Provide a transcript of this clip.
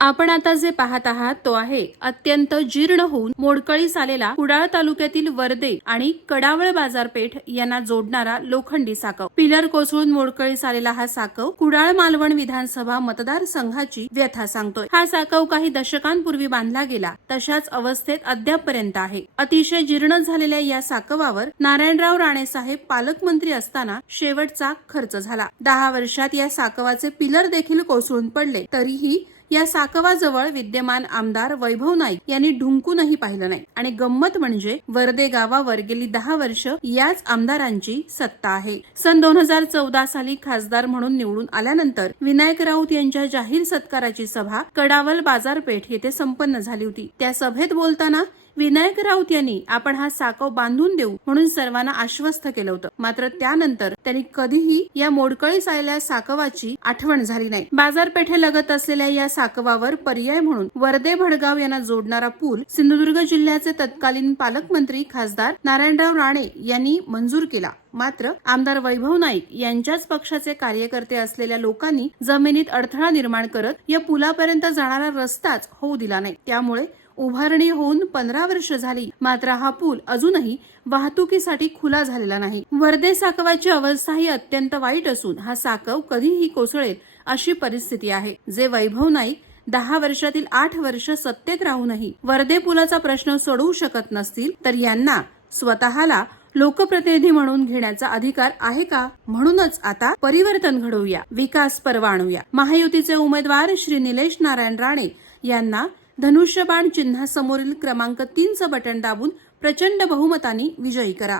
आपण आता जे पाहत आहात तो आहे अत्यंत जीर्ण होऊन मोडकळीस आलेला कुडाळ तालुक्यातील वर्दे आणि कडावळ बाजारपेठ यांना जोडणारा लोखंडी साकव. पिलर कोसळून मोडकळीस आलेला हा साकव कुडाळ मालवण विधानसभा मतदारसंघाची व्यथा सांगतोय. हा साकव काही दशकांपूर्वी बांधला गेला तशाच अवस्थेत अद्यापपर्यंत आहे. अतिशय जीर्ण झालेल्या या साकवावर नारायणराव राणे साहेब पालकमंत्री असताना शेवटचा खर्च झाला. 10 वर्षात या साकवाचे पिलर देखील कोसळून पडले तरीही या साकवाजवळ विद्यमान आमदार वैभव नाईक यांनी ढुंकूनही पाहिलं नाही. आणि गंमत म्हणजे वर्दे गावावर गेली 10 वर्ष याच आमदारांची सत्ता आहे. सन 2014 साली खासदार म्हणून निवडून आल्यानंतर विनायक राऊत यांच्या जाहीर सत्काराची सभा कडावल बाजारपेठ येथे संपन्न झाली होती. त्या सभेत बोलताना विनायक राऊत यांनी आपण हा साकव बांधून देऊ म्हणून सर्वांना आश्वस्त केलं होतं. मात्र त्यानंतर त्यांनी कधीही या मोडकळीस आलेल्या साकवाची आठवण झाली नाही. बाजारपेठेलगत असलेल्या या साकवावर पर्याय म्हणून वर्दे भडगाव यांना जोडणारा पूल सिंधुदुर्ग जिल्ह्याचे तत्कालीन पालकमंत्री खासदार नारायणराव राणे यांनी मंजूर केला. मात्र आमदार वैभव नाईक यांच्याच पक्षाचे कार्यकर्ते असलेल्या लोकांनी जमिनीत अडथळा निर्माण करत या पुलापर्यंत जाणारा रस्ताच होऊ दिला नाही. त्यामुळे उभारणी होऊन 15 वर्ष झाली मात्र हा पूल अजूनही वाहतुकीसाठी खुला झालेला नाही. वर्दे साकवाची अवस्था ही अत्यंत वाईट असून हा साकव कधीही कोसळेल अशी परिस्थिती आहे. जे वैभव नाईक 10 वर्षातील 8 वर्ष सत्तेत राहूनही वर्दे पुलाचा प्रश्न सोडवू शकत नसतील तर यांना स्वतःला लोकप्रतिनिधी म्हणून घेण्याचा अधिकार आहे का? म्हणूनच आता परिवर्तन घडवूया, विकास पर्व आणूया. महायुतीचे उमेदवार श्री निलेश नारायण राणे यांना धनुष्यबाण चिन्हासमोरील क्रमांक 3चं बटन दाबून प्रचंड बहुमताने विजयी करा.